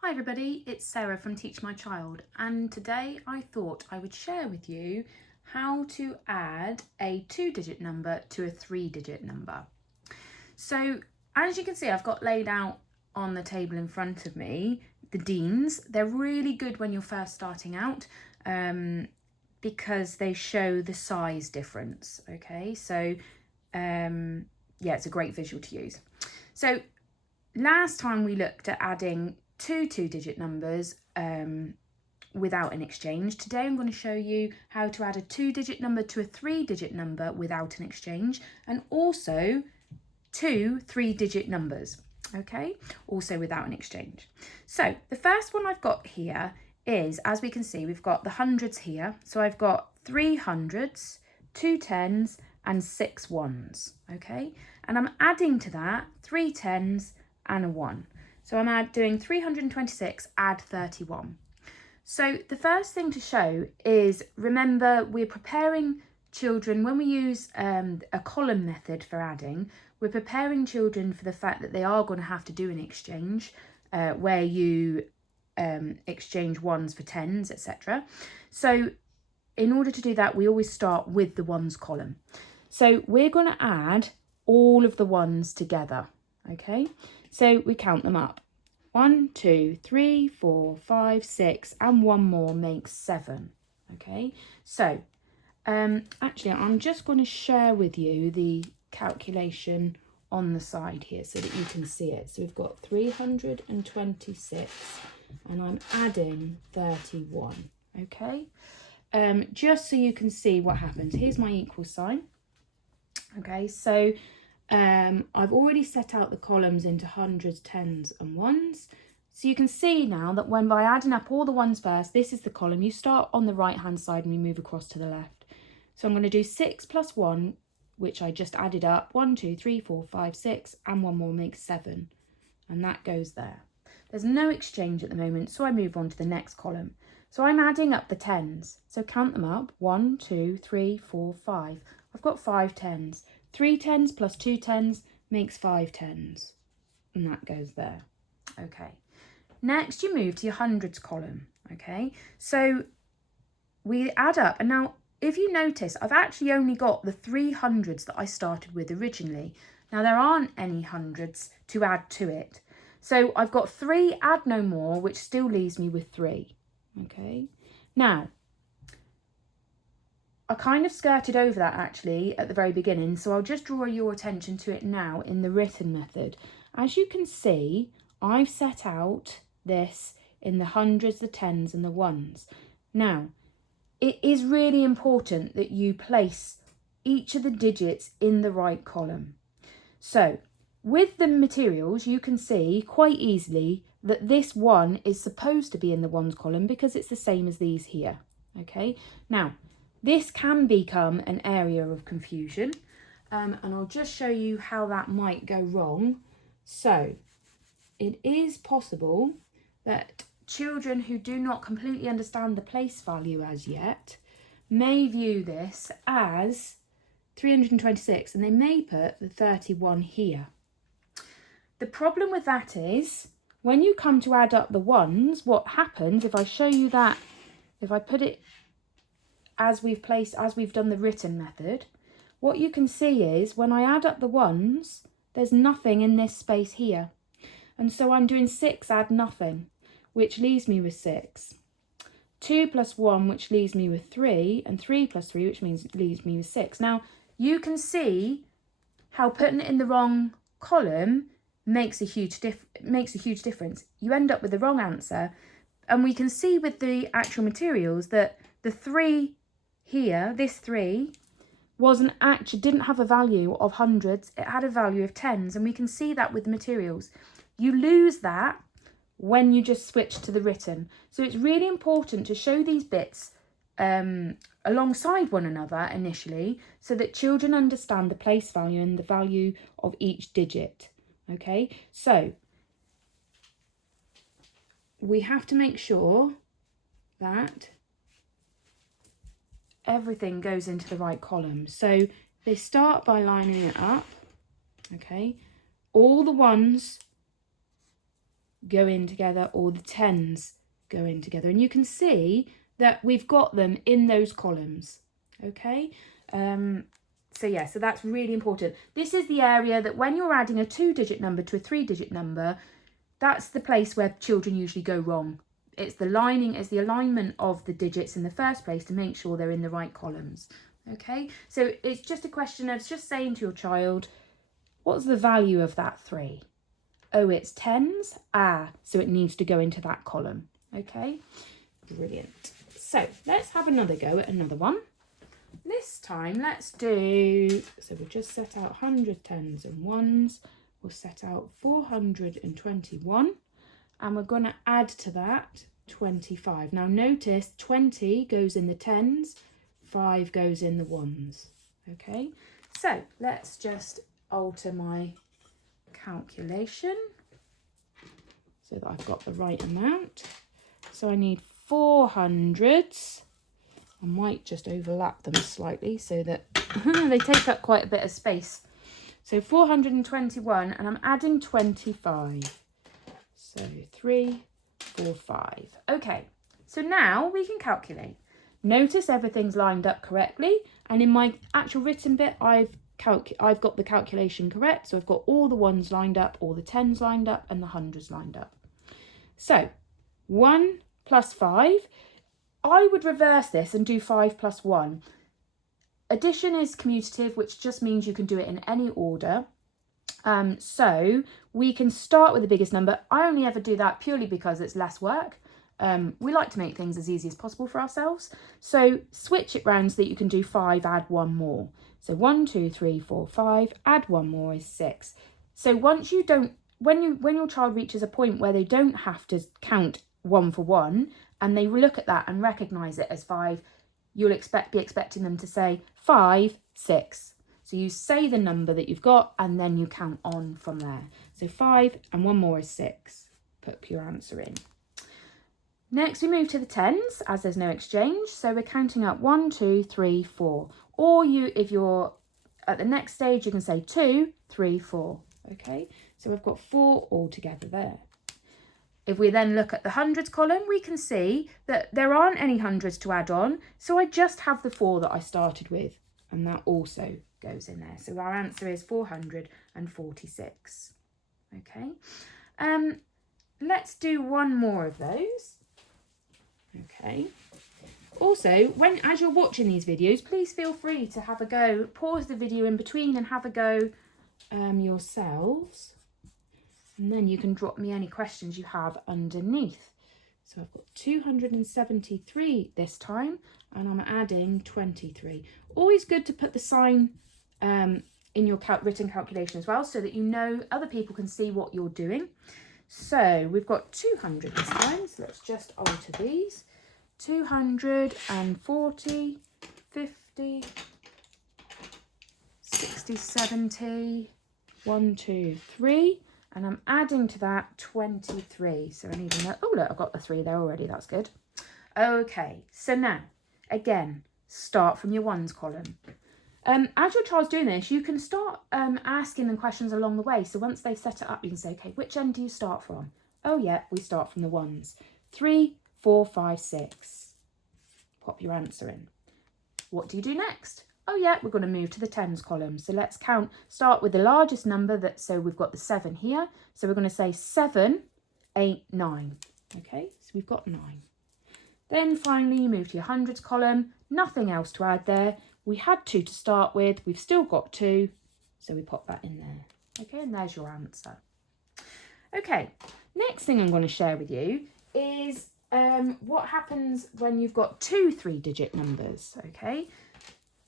Hi everybody, it's Sarah from Teach My Child, and today I thought I would share with you how to add a 2-digit number to a 3-digit number. So as you can see, I've got laid out on the table in front of me the dienes. They're really good when you're first starting out because they show the size difference. Okay, so yeah, it's a great visual to use. So last time we looked at adding two-digit numbers without an exchange. Today I'm going to show you how to add a 2-digit number to a 3-digit number without an exchange, and also 2 3-digit numbers, okay, also without an exchange. So the first one I've got here is, as we can see, we've got the hundreds here. So I've got 3 hundreds, 2 tens and 6 ones, okay, and I'm adding to that 3 tens and a 1. So I'm doing 326 add 31. So the first thing to show is, remember, we're preparing children, when we use a column method for adding, we're preparing children for the fact that they are going to have to do an exchange where you exchange ones for tens, etc. So in order to do that, we always start with the ones column. So we're going to add all of the ones together, okay? So we count them up. 1, 2, 3, 4, 5, 6, and one more makes 7. Okay, so actually I'm just going to share with you the calculation on the side here so that you can see it. So we've got 326 and I'm adding 31. Okay, just so you can see what happens. Here's my equal sign. Okay, so I've already set out the columns into hundreds, tens and ones. So you can see now that when by adding up all the ones first, this is the column. You start on the right hand side and we move across to the left. So I'm going to do 6 plus 1, which I just added up. 1, 2, 3, 4, 5, 6 and one more makes 7. And that goes there. There's no exchange at the moment, so I move on to the next column. So I'm adding up the tens. So count them up. 1, 2, 3, 4, 5. I've got 5 tens. 3 tens plus 2 tens makes 5 tens, and that goes there. Okay, next you move to your hundreds column. Okay, so we add up, and now if you notice, I've actually only got the 3 hundreds that I started with originally. Now there aren't any hundreds to add to it, so I've got 3 add no more, which still leaves me with 3. Okay, now I kind of skirted over that actually at the very beginning, so I'll just draw your attention to it now in the written method. As you can see, I've set out this in the hundreds, the tens and the ones. Now, it is really important that you place each of the digits in the right column. So with the materials, you can see quite easily that this 1 is supposed to be in the ones column because it's the same as these here. Okay, now this can become an area of confusion, and I'll just show you how that might go wrong. So it is possible that children who do not completely understand the place value as yet may view this as 326 and they may put the 31 here. The problem with that is, when you come to add up the ones, what happens, if I show you that, if I put it as we've done the written method, what you can see is when I add up the ones, there's nothing in this space here. And so I'm doing 6 add nothing, which leaves me with 6. 2 plus 1, which leaves me with 3, and 3 plus 3, which leaves me with 6. Now, you can see how putting it in the wrong column makes a huge difference. You end up with the wrong answer, and we can see with the actual materials that the 3 here, this 3, didn't have a value of hundreds, it had a value of tens, and we can see that with the materials. You lose that when you just switch to the written. So it's really important to show these bits alongside one another initially, so that children understand the place value and the value of each digit. Okay, so we have to make sure that everything goes into the right column. So they start by lining it up. Okay, all the ones go in together or the tens go in together. And you can see that we've got them in those columns, okay? So that's really important. This is the area that when you're adding a 2-digit number to a 3-digit number, that's the place where children usually go wrong. It's the alignment of the digits in the first place to make sure they're in the right columns, okay? So it's just a question of just saying to your child, what's the value of that 3? Oh, it's tens? So it needs to go into that column, okay? Brilliant. So let's have another go at another one. This time let's do, so we'll just set out hundreds, tens and ones. We'll set out 421 and we're going to add to that 25. Now notice 20 goes in the tens, 5 goes in the ones, okay? So let's just alter my calculation so that I've got the right amount. So I need 400s. I might just overlap them slightly so that they take up quite a bit of space. So 421 and I'm adding 25. So 3, 4, 5. Okay, so now we can calculate. Notice everything's lined up correctly, and in my actual written bit I've got the calculation correct. So I've got all the ones lined up, all the tens lined up and the hundreds lined up. So 1 plus 5, I would reverse this and do 5 plus 1. Addition is commutative, which just means you can do it in any order. So we can start with the biggest number. I only ever do that purely because it's less work. We like to make things as easy as possible for ourselves. So switch it round so that you can do 5, add 1 more. So 1, 2, 3, 4, 5, add 1 more is 6. So once you don't, when your child reaches a point where they don't have to count 1 for 1, and they look at that and recognise it as 5, you'll be expecting them to say 5, 6. So you say the number that you've got and then you count on from there. So 5 and 1 more is 6. Put your answer in. Next we move to the tens, as there's no exchange. So we're counting up 1, 2, 3, 4. Or if you're at the next stage, you can say 2, 3, 4. Okay, so we've got 4 all together there. If we then look at the hundreds column, we can see that there aren't any hundreds to add on. So I just have the 4 that I started with, and that also goes in there. So our answer is 446. Okay, let's do one more of those. Okay. Also, as you're watching these videos, please feel free to have a go. Pause the video in between and have a go yourselves. And then you can drop me any questions you have underneath. So I've got 273 this time, and I'm adding 23. Always good to put the sign in your written calculation as well, so that you know other people can see what you're doing. So we've got 200 this time, so let's just alter these. 240, 50, 60, 70, 1, 2, 3. And I'm adding to that 23. So I need another, oh look, I've got the 3 there already, that's good. Okay, so now, again, start from your ones column. As your child's doing this, you can start asking them questions along the way. So once they've set it up, you can say, okay, which end do you start from? Oh yeah, we start from the ones. 3, 4, 5, 6. Pop your answer in. What do you do next? Oh yeah, we're going to move to the tens column. So let's start with the largest number, so we've got the 7 here. So we're going to say 7, 8, 9. Okay, so we've got 9. Then finally you move to your hundreds column, nothing else to add there. We had 2 to start with, we've still got 2, so we pop that in there. Okay, and there's your answer. Okay, next thing I'm going to share with you is what happens when you've got 2 3-digit numbers, okay?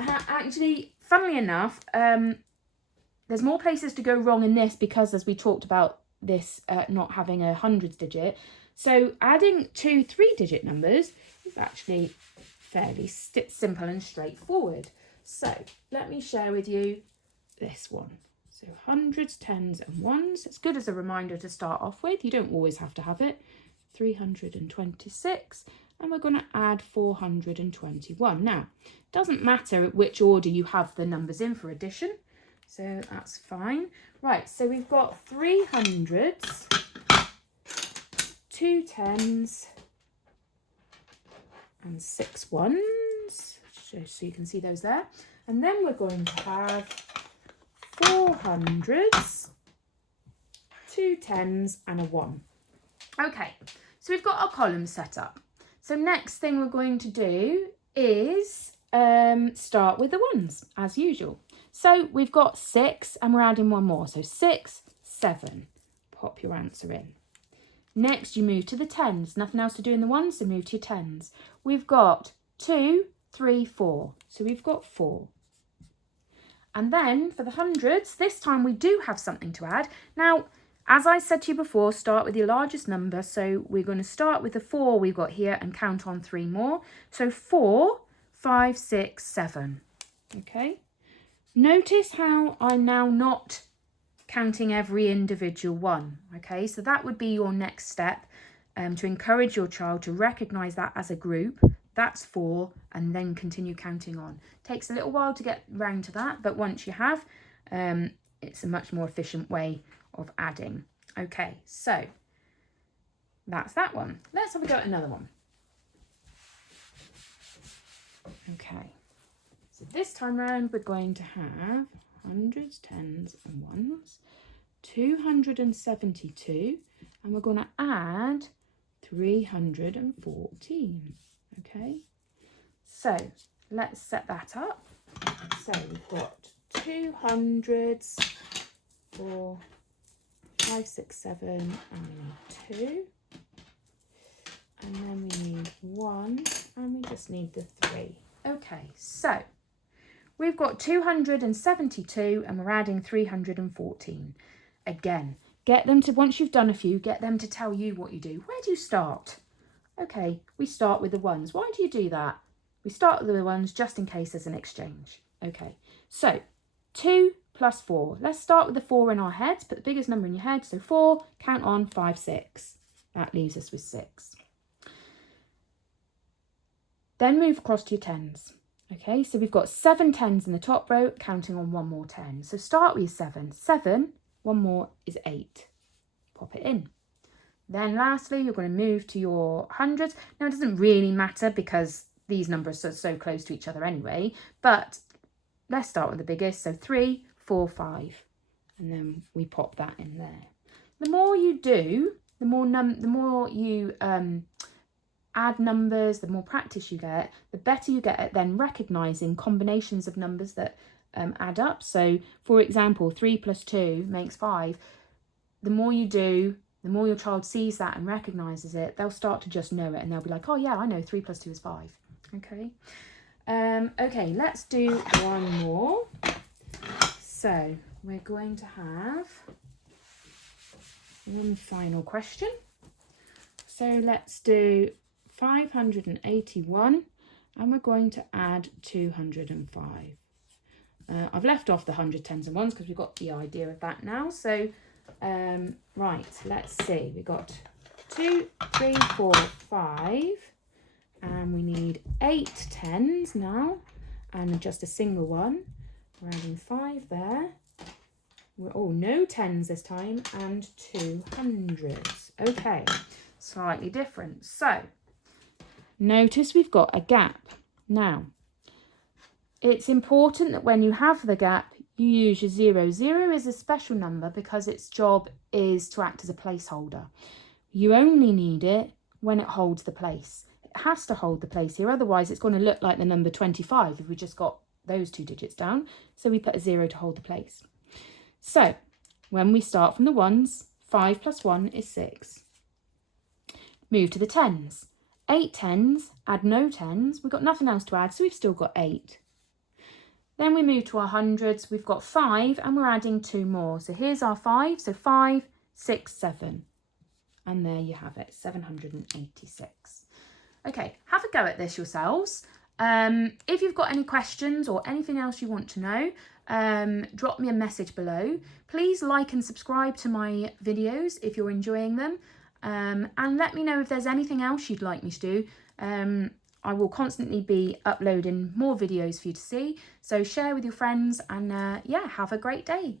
Actually, funnily enough, there's more places to go wrong in this because, as we talked about this not having a hundreds digit, so adding 2 3-digit numbers is actually fairly simple and straightforward. So let me share with you this one. So hundreds, tens and ones. It's good as a reminder to start off with. You don't always have to have it. 326. And we're going to add 421. Now, it doesn't matter which order you have the numbers in for addition, so that's fine. Right, so we've got 3 hundreds 2 10s and 6 1s, so you can see those there. And then we're going to have 4 hundreds, 2 10s and a 1. Okay, so we've got our columns set up. So next thing we're going to do is start with the ones as usual. So we've got 6 and we're adding one more. So 6, 7. Pop your answer in. Next you move to the 10s. Nothing else to do in the ones, so move to your 10s. We've got 2, 3, 4. So we've got 4. And then for the hundreds, this time we do have something to add. Now, as I said to you before, start with your largest number. So we're going to start with the 4 we've got here and count on 3 more. So 4, 5, 6, 7. Okay. Notice how I'm now not counting every individual one. Okay, so that would be your next step to encourage your child to recognise that as a group. That's 4, and then continue counting on. Takes a little while to get round to that, but once you have, it's a much more efficient way of adding. Okay, so that's that one. Let's have a go at another one. Okay, so this time round we're going to have hundreds, tens and ones, 272, and we're going to add 314. Okay, so let's set that up. So we've got 2 hundreds, 4, 5, 6, 7, and we need 2. And then we need 1, and we just need the 3. Okay, so we've got 272 and we're adding 314. Again, get them to, once you've done a few, get them to tell you what you do. Where do you start? Okay, we start with the ones. Why do you do that? We start with the ones just in case there's an exchange. Okay, so 2 plus 4. Let's start with the 4 in our heads. Put the biggest number in your head. So 4, count on 5, 6. That leaves us with 6. Then move across to your 10s. Okay, so we've got 7 10s in the top row, counting on 1 more 10. So start with your 7. 7, 1 more is 8. Pop it in. Then lastly, you're going to move to your hundreds. Now, it doesn't really matter because these numbers are so close to each other anyway, but let's start with the biggest. So 3, 4, 5, and then we pop that in there. The more you do, the more you add numbers, the more practice you get, the better you get at then recognising combinations of numbers that add up. So, for example, 3 plus 2 makes 5. The more you do, the more your child sees that and recognises it, they'll start to just know it and they'll be like, oh yeah, I know 3 plus 2 is 5. Okay. Okay, let's do one more. So we're going to have one final question. So let's do 581 and we're going to add 205. I've left off the 100, 10s and 1s because we've got the idea of that now. So right, let's see, we got 2, 3, 4, 5, and we need 8 10s now and just a single one. We're adding 5 there. Oh, no 10s this time, and 2 hundreds. Okay, slightly different. So notice we've got a gap. Now, it's important that when you have the gap, you use your 0. 0 is a special number because its job is to act as a placeholder. You only need it when it holds the place. It has to hold the place here, otherwise it's going to look like the number 25 if we just got those 2 digits down. So we put a 0 to hold the place. So when we start from the ones, 5 plus 1 is 6. Move to the 10s. 8 10s, add no 10s. We've got nothing else to add, so we've still got 8. Then we move to our hundreds. We've got 5 and we're adding 2 more. So here's our 5. So 5, 6, 7. And there you have it, 786. Okay, have a go at this yourselves. If you've got any questions or anything else you want to know, drop me a message below. Please like and subscribe to my videos if you're enjoying them. And let me know if there's anything else you'd like me to do. I will constantly be uploading more videos for you to see. So share with your friends and yeah, have a great day.